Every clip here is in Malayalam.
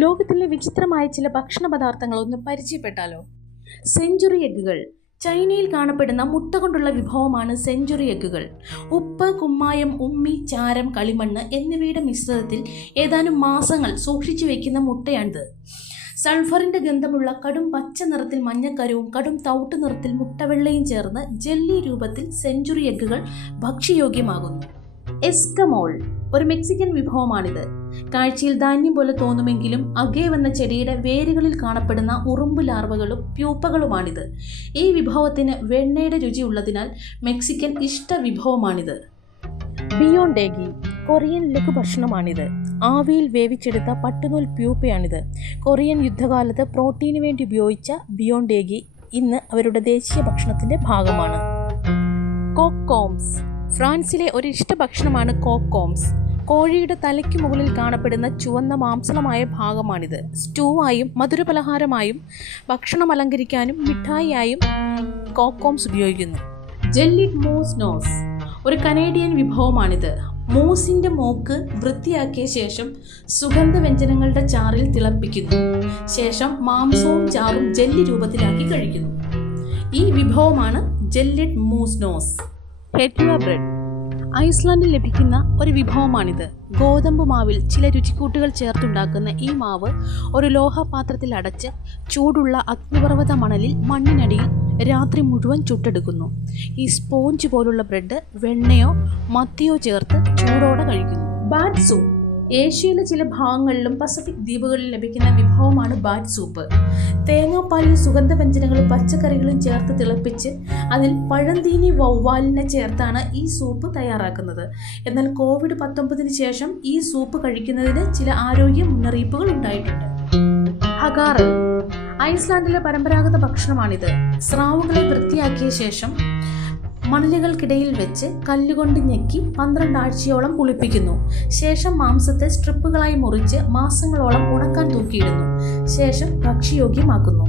ലോകത്തിലെ വിചിത്രമായ ചില ഭക്ഷണ പദാർത്ഥങ്ങൾ ഒന്ന് പരിചയപ്പെട്ടാലോ? സെഞ്ചുറി എഗ്ഗുകൾ. ചൈനയിൽ കാണപ്പെടുന്ന മുട്ട കൊണ്ടുള്ള വിഭവമാണ് സെഞ്ചുറി എഗ്ഗുകൾ. ഉപ്പ്, കുമ്മായം, ഉമ്മി, ചാരം, കളിമണ്ണ് എന്നിവയുടെ മിശ്രിതത്തിൽ ഏതാനും മാസങ്ങൾ സൂക്ഷിച്ചു വയ്ക്കുന്ന മുട്ടയാണിത്. സൾഫറിൻ്റെ ഗന്ധമുള്ള കടും പച്ച നിറത്തിൽ മഞ്ഞക്കരുവും കടും തവിട്ട് നിറത്തിൽ മുട്ടവെള്ളയും ചേർന്ന് ജെല്ലി രൂപത്തിൽ സെഞ്ചുറി എഗ്ഗുകൾ ഭക്ഷ്യയോഗ്യമാകുന്നു. എസ്കമോൾ ഒരു മെക്സിക്കൻ വിഭവമാണിത്. കാഴ്ചയിൽ ധാന്യം പോലെ തോന്നുമെങ്കിലും അഗേവ് എന്ന ചെടിയുടെ വേരുകളിൽ കാണപ്പെടുന്ന ഉറുമ്പ് ലാർവകളും പ്യൂപ്പകളുമാണിത്. ഈ വിഭവത്തിന് വെണ്ണയുടെ രുചി ഉള്ളതിനാൽ മെക്സിക്കൻ ഇഷ്ട വിഭവമാണിത്. ബിയോണ്ടേഗി കൊറിയൻ ലഘുഭക്ഷണമാണിത്. ആവിയിൽ വേവിച്ചെടുത്ത പട്ടുനൂൽ പ്യൂപ്പയാണിത്. കൊറിയൻ യുദ്ധകാലത്ത് പ്രോട്ടീന് വേണ്ടി ഉപയോഗിച്ച ബിയോണ്ടേഗി ഇന്ന് അവരുടെ ദേശീയ ഭക്ഷണത്തിൻ്റെ ഭാഗമാണ്. കോക്കോംസ് ഫ്രാൻസിലെ ഒരു ഇഷ്ട ഭക്ഷണമാണ് കോക്കോംസ്. കോഴിയുടെ തലയ്ക്ക് മുകളിൽ കാണപ്പെടുന്ന ചുവന്ന മാംസളമായ ഭാഗമാണിത്. സ്റ്റൂവായും മധുരപലഹാരമായും ഭക്ഷണം അലങ്കരിക്കാനും മിഠായിയായും കോക്കോംസ് ഉപയോഗിക്കുന്നു. ജെല്ലിഡ് മൂസ് നോസ് ഒരു കനേഡിയൻ വിഭവമാണിത്. മൂസിൻ്റെ മൂക്ക് വൃത്തിയാക്കിയ ശേഷം സുഗന്ധവ്യഞ്ജനങ്ങളുടെ ചാറിൽ തിളപ്പിക്കുന്നു. ശേഷം മാംസവും ചാറും ജെല്ലി രൂപത്തിലാക്കി കഴിക്കുന്നു. ഈ വിഭവമാണ് ജെല്ലിഡ് മൂസ് നോസ്. ഹെറ്റുവ ബ്രെഡ് ഐസ്ലാൻഡിൽ ലഭിക്കുന്ന ഒരു വിഭവമാണിത്. ഗോതമ്പ് മാവിൽ ചില രുചിക്കൂട്ടുകൾ ചേർത്തുണ്ടാക്കുന്ന ഈ മാവ് ഒരു ലോഹപാത്രത്തിൽ അടച്ച് ചൂടുള്ള അഗ്നിപർവ്വത മണലിൽ മണ്ണിനടിയിൽ രാത്രി മുഴുവൻ ചുട്ടെടുക്കുന്നു. ഈ സ്പോഞ്ച് പോലുള്ള ബ്രെഡ് വെണ്ണയോ മത്തിയോ ചേർത്ത് ചൂടോടെ കഴിക്കുന്നു. ബാറ്റ് സൂപ്പ് ഏഷ്യയിലെ ചില ഭാഗങ്ങളിലും പസഫിക് ദ്വീപുകളിലും ലഭിക്കുന്ന വിഭവമാണ് ബാറ്റ് സൂപ്പ്. തേങ്ങാപ്പാലിൽ സുഗന്ധവ്യഞ്ജനങ്ങളും പച്ചക്കറികളും ചേർത്ത് തിളപ്പിച്ച് അതിൽ പഴന്തീനി വവ്വാലിനെ ചേർത്താണ് ഈ സൂപ്പ് തയ്യാറാക്കുന്നത്. എന്നാൽ COVID-19 ശേഷം ഈ സൂപ്പ് കഴിക്കുന്നതിന് ചില ആരോഗ്യ മുന്നറിയിപ്പുകൾ ഉണ്ടായിട്ടുണ്ട്. ഹഗാറൽ ഐസ്ലാൻഡിലെ പരമ്പരാഗത ഭക്ഷണമാണിത്. സ്രാവുകളെ വൃത്തിയാക്കിയ ശേഷം മണലുകൾക്കിടയിൽ വെച്ച് കല്ലുകൊണ്ട് ഞെക്കി 12 ആഴ്ചയോളം പുളിപ്പിക്കുന്നു. ശേഷം മാംസത്തെ സ്ട്രിപ്പുകളായി മുറിച്ച് മാസങ്ങളോളം ഉണക്കാൻ തൂക്കിയിടുന്നു. ശേഷം ഭക്ഷ്യയോഗ്യമാക്കുന്നു.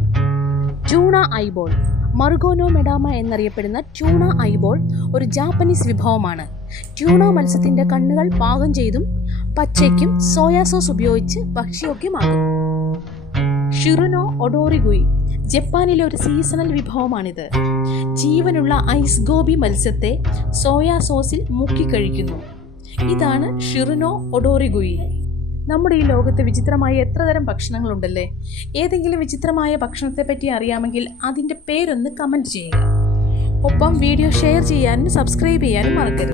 ട്യൂണ ഐബോൾ മർഗോനോ മെഡാമ എന്നറിയപ്പെടുന്ന ട്യൂണ ഐബോൾ ഒരു ജാപ്പനീസ് വിഭവമാണ്. ട്യൂണ മത്സ്യത്തിൻ്റെ കണ്ണുകൾ പാകം ചെയ്തും പച്ചയ്ക്കും സോയാ സോസ് ഉപയോഗിച്ച് ഭക്ഷ്യയോഗ്യമാകുന്നു. ഷിറുനോ ഒഡോറിഗുയി ജപ്പാനിലെ ഒരു സീസണൽ വിഭവമാണിത്. ജീവനുള്ള ഐസ് ഗോബി മത്സ്യത്തെ സോയാ സോസിൽ മുക്കി കഴിക്കുന്നു. ഇതാണ് ഷിറുനോ ഒഡോറിഗുയി. നമ്മുടെ ഈ ലോകത്ത് വിചിത്രമായ എത്ര തരം ഭക്ഷണങ്ങളുണ്ടല്ലേ? ഏതെങ്കിലും വിചിത്രമായ ഭക്ഷണത്തെപ്പറ്റി അറിയാമെങ്കിൽ അതിൻ്റെ പേരൊന്ന് കമൻറ്റ് ചെയ്യുക. ഒപ്പം വീഡിയോ ഷെയർ ചെയ്യാനും സബ്സ്ക്രൈബ് ചെയ്യാനും മറക്കരുത്.